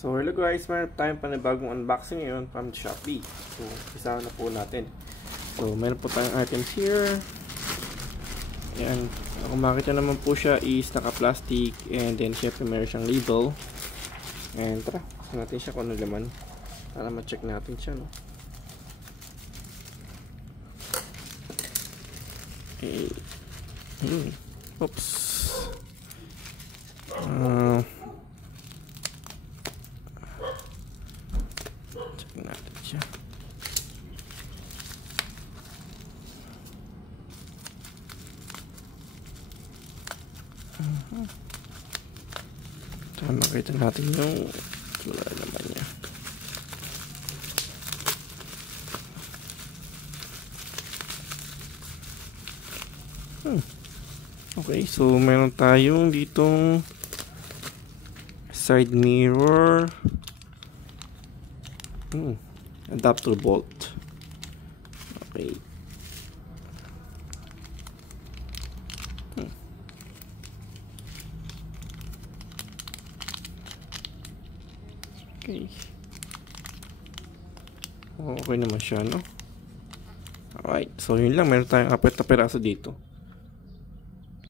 So hello guys, meron tayong panibagong unboxing ngayon from Shopee. So isa na po natin. So meron po tayong items here. Ayan, kung makita naman po siya is naka-plastic, and then syempre meron siyang label. And tara, buksan natin siya kung ano laman para ma-check natin siya, no? Okay. Oops. Check natin siya. Tara, makita natin yung wala naman niya. Okay, so meron tayong ditong side mirror, adapter bolt. Okay. Okay. Okay naman siya, no? Alright, so yun lang, meron tayong apat na peraso dito.